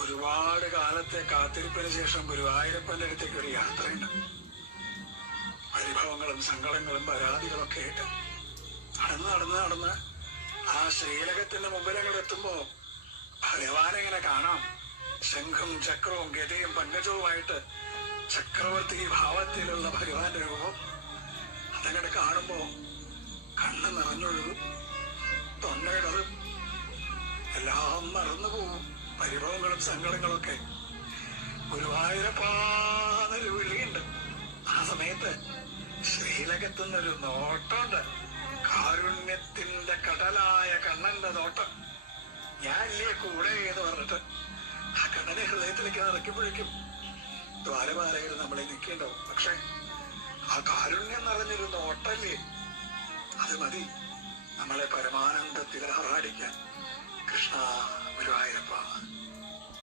ഒരുപാട് കാലത്തെ കാത്തിരിപ്പിന് ശേഷം ഗുരുവായൂരപ്പന്റെ അടുത്തേക്ക് ഒരു യാത്രയുണ്ട്. പരിഭവങ്ങളും സങ്കടങ്ങളും പരാതികളൊക്കെ ആയിട്ട് നടന്ന് നടന്ന് നടന്ന് ആ ശ്രീലകത്തിന്റെ മുമ്പിൽ അങ്ങോട്ട് എത്തുമ്പോ ഭഗവാനെങ്ങനെ കാണാം. ശംഖും ചക്രവും ഗതയും പങ്കജവുമായിട്ട് ചക്രവർത്തി ഭാവത്തിലുള്ള ഭഗവാന്റെ രൂപം അതങ്ങോട്ട് കാണുമ്പോ കണ്ണ് നിറഞ്ഞൊഴുകും, തൊണ്ടയിടറും, എല്ലാം മറന്നുപോകും. പരിഭവങ്ങളും സങ്കടങ്ങളൊക്കെ. ഗുരുവായൂരപ്പാന്നൊരു വിളിയുണ്ട്. ആ സമയത്ത് ശ്രീലകത്തുനിന്നൊരു നോട്ടമുണ്ട്. കാരുണ്യത്തിന്റെ കടലായ കണ്ണന്റെ നോട്ടം. ഞാനില്ലേ കൂടെ എന്ന് പറഞ്ഞിട്ട് ആ കണ്ണനെ ഹൃദയത്തിലേക്ക് നിറയ്ക്കുമ്പോഴേക്കും ദ്വാരപാലകർ നമ്മളെ നിൽക്കേണ്ടാവും. പക്ഷെ ആ കാരുണ്യം നിറഞ്ഞൊരു നോട്ടല്ലേ, അത് മതി നമ്മളെ പരമാനന്ദത്തിൽ ആറാടിക്കാൻ. കൃഷ്ണ ഗുരുവായൂരപ്പ.